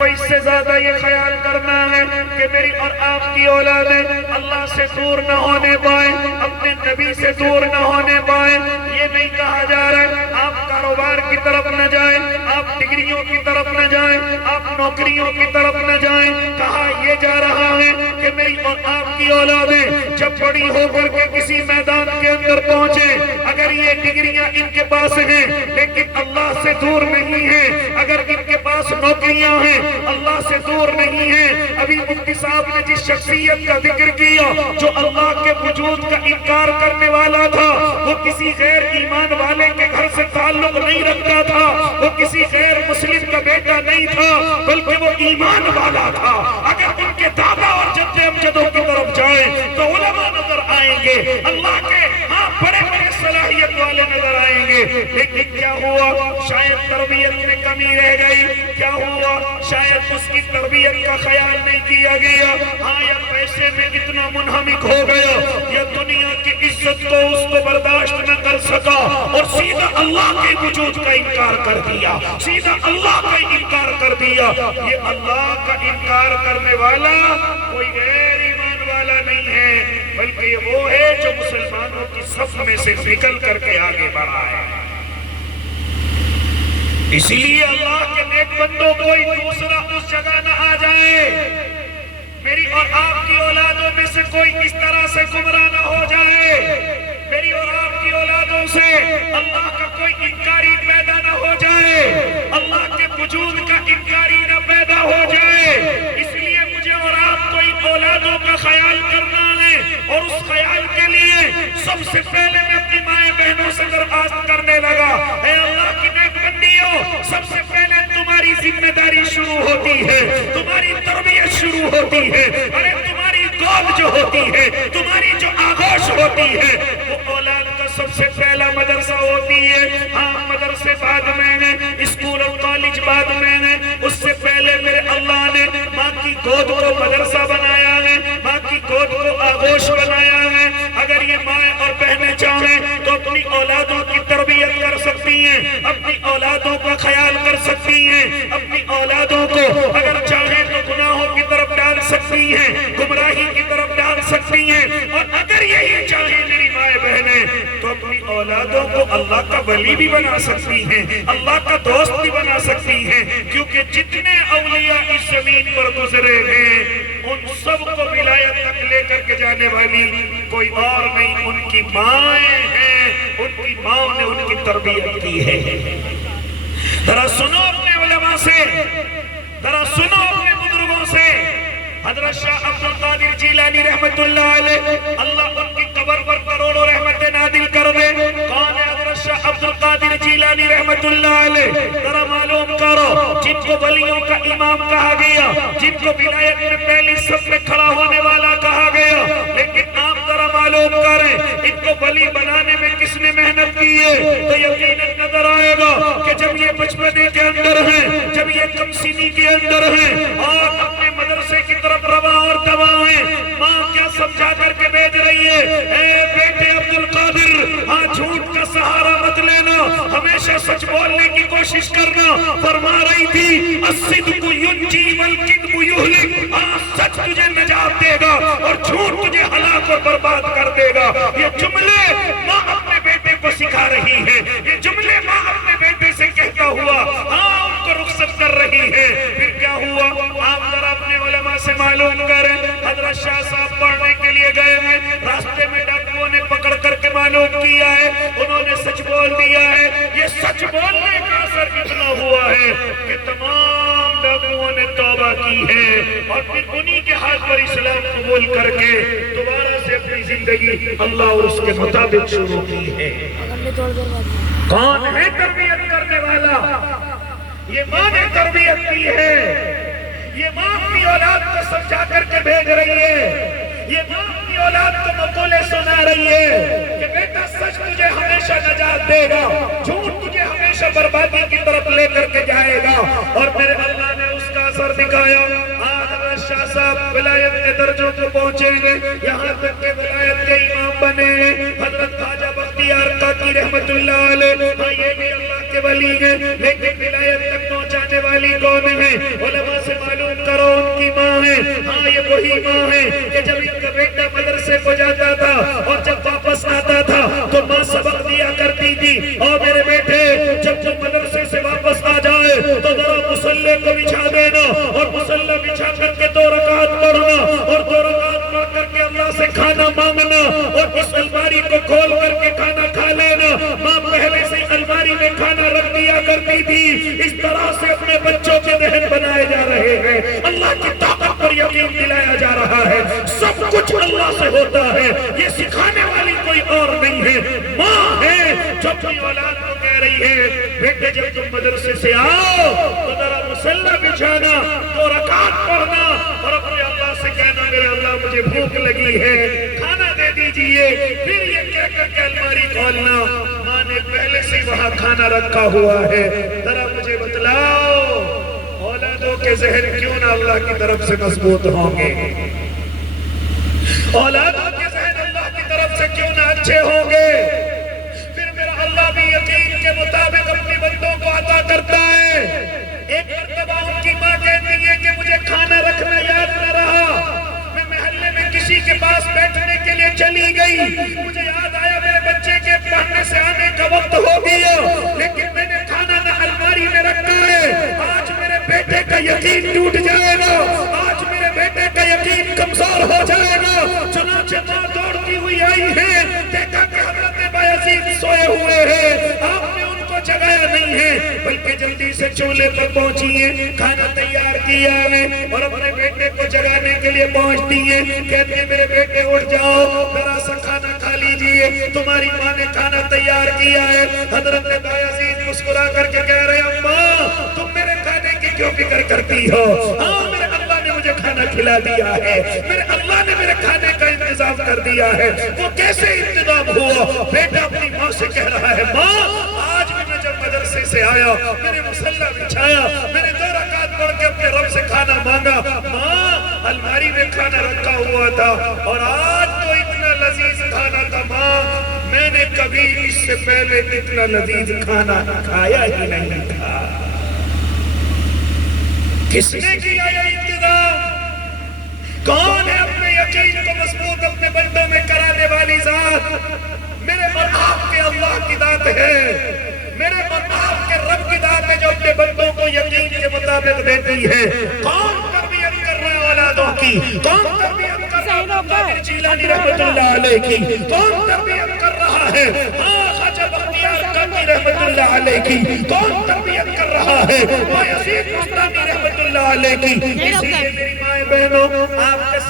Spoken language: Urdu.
اس سے زیادہ یہ خیال کرنا ہے کہ میری اور آپ کی اولادیں اللہ سے دور نہ ہونے پائیں، اپنے نبی سے دور نہ ہونے پائیں۔ یہ نہیں کہا جا رہا ہے آپ کاروبار کی طرف نہ جائیں، آپ ڈگریوں کی طرف نہ جائیں، آپ نوکریوں کی طرف نہ جائیں۔ کہا یہ جا رہا ہے کہ میری اور آپ کی اولادیں جب بڑی ہو کر کے کسی میدان کے اندر پہنچے، اگر یہ ڈگریاں ان کے پاس ہیں لیکن اللہ سے دور نہیں ہیں، اگر ان کے پاس نوکریاں ہیں اللہ سے دور نہیں ہے۔ ابھی مفتی صاحب نے جس شخصیت کا ذکر کیا جو اللہ کے وجود کا انکار کرنے والا تھا، وہ کسی غیر ایمان والے کے گھر سے تعلق نہیں رکھتا تھا، وہ کسی غیر مسلم کا بیٹا نہیں تھا، بلکہ وہ ایمان والا تھا۔ اگر ان کے دادا اور جد امجدوں کی طرف جائیں تو علماء نظر آئیں گے، اللہ کے ہاں بڑے بڑے صلاحیت والے نظر آئیں گے۔ لیکن کیا ہوا؟ شاید تربیت میں کمی رہ گئی، کیا ہوا؟ شاید اس کی تربیت کا خیال نہیں کیا گیا، ہاں یا پیسے میں اتنا منہمک ہو گیا یا دنیا کی عزت کو اس کو برداشت نہ کر سکا اور سیدھا اللہ کے وجود کا انکار کر دیا، سیدھا اللہ کا انکار کر دیا۔ یہ اللہ کا انکار کرنے والا کوئی غیر ایمان والا نہیں ہے، بلکہ یہ وہ ہے جو مسلمانوں کی صف میں سے نکل کر کے آگے بڑھا ہے۔ اسی لیے اللہ کے نیک بندوں کوئی دوسرا اس جگہ نہ آ جائے، میری اور آپ کی اولادوں میں سے کوئی اس طرح سے گمراہ نہ ہو جائے، میری اور آپ کی اولادوں سے اللہ کا کوئی انکاری پیدا نہ ہو جائے، اللہ کے وجود کا انکاری نہ پیدا ہو جائے۔ اس لیے مجھے اور آپ کو ان اولادوں کا خیال کرنا ہے، اور اس خیال کے لیے سب سے پہلے میں اپنی مائیں بہنوں سے درخواست کرنے لگا، اے اللہ کی نیک بندیوں، سب سے پہلے تمہاری ذمہ داری شروع ہوتی ہے، تمہاری تربیت شروع ہوتی ہے، ارے تمہاری گود جو ہوتی ہے، تمہاری جو آغوش ہوتی ہے، وہ اولاد کا سب سے پہلا مدرسہ ہوتی ہے۔ ہاں مدرسے بعد میں ہیں، اسکول اور کالج بعد میں ہیں، اس سے پہلے میرے اللہ نے ماں کی گود کو مدرسہ بنایا ہے، ماں کی گود کو آغوش بنایا ہے۔ اگر یہ مائیں اور بہنیں چاہیں تو اپنی اولادوں کی تربیت کر سکتی ہیں، اپنی اولادوں کا خیال کر سکتی ہیں، اپنی اولادوں کو اگر چاہیں تو گناہوں کی طرف ڈال سکتی ہیں، گمراہی کی طرف ڈال سکتی ہیں، اور اگر یہی چاہیں میری مائیں بہنیں تو اپنی اولادوں کو اللہ کا ولی بھی بنا سکتی ہیں، اللہ کا دوست بھی بنا سکتی ہیں، کیونکہ جتنے اولیاء اس زمین پر گزرے ہیں ان سب کو ولایت تک لے کر کے جانے والی کوئی اور نہیں، ان کی مائیں ہیں، ان کی ماں نے ان کی تربیت کی ہے۔ ذرا سنو اپنے علماء سے، ذرا سنو اپنے بزرگوں سے۔ حضرت شاہ عبد القادر جیلانی رحمت اللہ علیہ، اللہ ان کی قبر پر کروڑوں رحمتیں نازل کر دے۔ کون ہے حضرت شاہ عبد القادر جیلانی رحمت اللہ علیہ؟ ذرا معلوم کرو، جن کو ولیوں کا امام کہا گیا، جن کو ولایت میں پہلی صف میں کھڑا ہونے والا کہا گیا، لیکن آپ ذرا معلوم کریں ان کو ولی بنانے میں کس نے محنت کی ہے؟ تو یقیناً نظر آئے گا کہ جب یہ بچپنے کے اندر ہیں، جب یہ کم سنی کے اندر ہیں اور اپنے مدرسے کی طرف رواں اور دواں ماں کیا سمجھا کر کے بھیج رہی ہے، اے بیٹے عبد القادر، ہاں جھوٹ کا سہارا مت لینا، ہمیشہ سچ بولنے کی کوشش کرنا۔ فرما رہی تھی الصدق ینجی والکذب یہلک، ہاں سچ تجھے نجات دے گا اور جھوٹ تجھے ہلاک اور برباد کر دے گا۔ یہ جملے ماں اپنے بیٹے کو سکھا رہی ہے، یہ جملے ماں اپنے بیٹے سے کہتا ہوا ہاں ان کو رخصت کر رہی ہے۔ پھر کیا ہوا؟ آپ ذرا اپنے علماء سے معلوم کریں۔ حضرت شاہ صاحب پڑھنے کے لیے گئے ہیں، راستے میں ڈاکوؤں نے پکڑ کر کے معلوم کیا ہے، انہوں نے سچ بول دیا ہے۔ یہ سچ بولنے کا اثر اتنا ہوا ہے کہ تمام ڈاکوؤں نے توبہ کی ہے اور پھر انہی کے ہاتھ پر اسلام قبول کر کے دوبارہ سے اپنی زندگی اللہ اور اس کے مطابق شروع کی ہے۔ کون ہے تربیت کرنے والا؟ یہ ماں نے تربیت کی ہے، یہ ماں اپنی اولاد کو سمجھا کر کے بھیج رہی ہے، یہ ماں اپنی اولاد کو مقولے سنا رہی ہے کہ بیٹا سچ تجھے ہمیشہ نجات دے گا، جھوٹ تجھے ہمیشہ بربادی کی طرف لے کر کے جائے گا۔ اور میرے اللہ نے اس کا اثر دکھایا۔ آج حضرت شاہ صاحب ولایت کے درجوں کو پہنچیں گے، یہاں تک کہ ولایت کے امام بنے ہیں۔ حضرت خواجہ بختیار کاکی رحمت اللہ علیہ، ہاں یہ بھی اللہ کے ولی ہیں، لیکن ولایت تک پہنچانے والی کون ہے؟ علماء سے معلوم کرو ان کی ماں ہے۔ ہاں یہ وہی ماں ہے کہ جب ان کا بیٹا مدرسے کو جاتا تھا اور جب واپس آتا تھا تو ماں سبق دیا کرتی تھی، اور میرے بیٹے جب مدرسے سے واپس آ جائے تو ذرا مصلی کو بچھا دینا اور مصلی بچھا کر کے 2 رکعت پڑھنا اور 2 رکعت پڑھ کر کے اللہ سے کھانا مانگنا اور اس الماری کو کھول کر کے کھانا کھا لینا۔ ماں پہلے سے الماری میں کھانا رکھ دیا کرتی تھی۔ اس طرح سے اپنے بچوں کے ذہن بنائے جا رہے ہیں، اللہ کی طاقت پر یقین دلایا جا رہا ہے۔ سب کچھ اللہ سے ہوتا ہے، یہ سکھانے والی کوئی اور نہیں ہے، ماں ہے جو اپنی اولاد کو کہہ رہی ہے بیٹے جب تم مدرسے سے آؤ تو ذرا مصلی بچھانا، 2 رکعت پڑھنا اور اپنے اللہ سے کہنا میرے اللہ مجھے بھوک لگی ہے، کھانا دے دیجئے۔ پھر یہ کہہ کر کے الماری کھولنا، ماں نے پہلے سے وہاں کھانا رکھا ہوا ہے۔ ذرا مجھے بتلاؤ اولادوں کے ذہن کیوں نہ اللہ کی طرف سے مضبوط ہوں گے؟ اولادوں کے ذہن اللہ کی طرف سے کیوں نہ اچھے ہوں گے؟ پھر میرا اللہ بھی یقین کے مطابق اپنے بندوں کو عطا کرتا ہے۔ ایک مرتبہ ان کی ماں کہتی ہے کہ مجھے کھانا رکھنا یاد نہ رہا، میں محلے میں کسی کے پاس بیٹھنے کے لیے چلی گئی، مجھے یاد آیا میرے بچے کے پڑھنے سے آنے کا وقت ہو گیا لیکن میں نے کھانا نہ الماری میں رکھا ہے۔ آج میرے بیٹے کا یقین ٹوٹ جائے گا، آج میرے بیٹے کا یقین کمزور ہو جائے گا۔ چنانچہ ماں دوڑتی ہوئی آئی ہے، دیکھا کہ حضرت بایزید سوئے ہوئے ہیں، آپ نے ان کو جگایا نہیں ہے بلکہ جلدی سے چولہے پر پہنچی ہیں، کھانا تیار کیا ہے اور اپنے بیٹے کو جگانے کے لیے پہنچتی ہیں، کہتے ہیں میرے بیٹے اٹھ جاؤ ذرا سا کھانا کھا لیجئے، تمہاری ماں نے کھانا تیار کیا ہے۔ حضرت بایزید مسکرا کر کے کہہ رہے ہیں اماں تم میرے کھانے کی کیوں فکر کرتی ہو؟ ہاں میرے اللہ نے مجھے کھانا کھلا دیا ہے، میرے اللہ نے میرے کھانے کا انتظام کر دیا ہے۔ وہ کیسے انتظام ہوا؟ بیٹا اپنی ماں سے کہہ رہا ہے ماں آج بھی میں جب مدرسے سے آیا میں نے مصلی بچھایا، میں نے 2 رکعت پڑھ کے اپنے رب سے کھانا مانگا، ماں الماری میں کھانا رکھا ہوا تھا اور آج تو اتنا لذیذ کھانا تھا ماں میں نے کبھی اس سے پہلے اتنا لذیذ کھانا کھایا ہی نہیں تھا۔ کس نے کیا یہ انتظام؟ کون ہے اپنے یقین کو مضبوط اپنے بندوں میں کرانے والی ذات؟ میرے اور آپ کے اللہ کی ذات ہے، میرے اور آپ کے رب کی ذات ہے جو اپنے بندوں کو یقین کے مطابق دیتی ہے۔ کون تربیت کر رہا ہے اولادوں کی؟ کون تربیت کر رہا ہے قادر جیلانی رحمت اللہ علیہ کی؟ کون تربیت کر رہا ہے خواجہ بختیار کاکی رحمت اللہ علیہ کی؟ کون تربیت کر رہا ہے بایزید بستامی رحمت اللہ علیہ کی؟ اسی لیے میری مائیں بہنوں آپ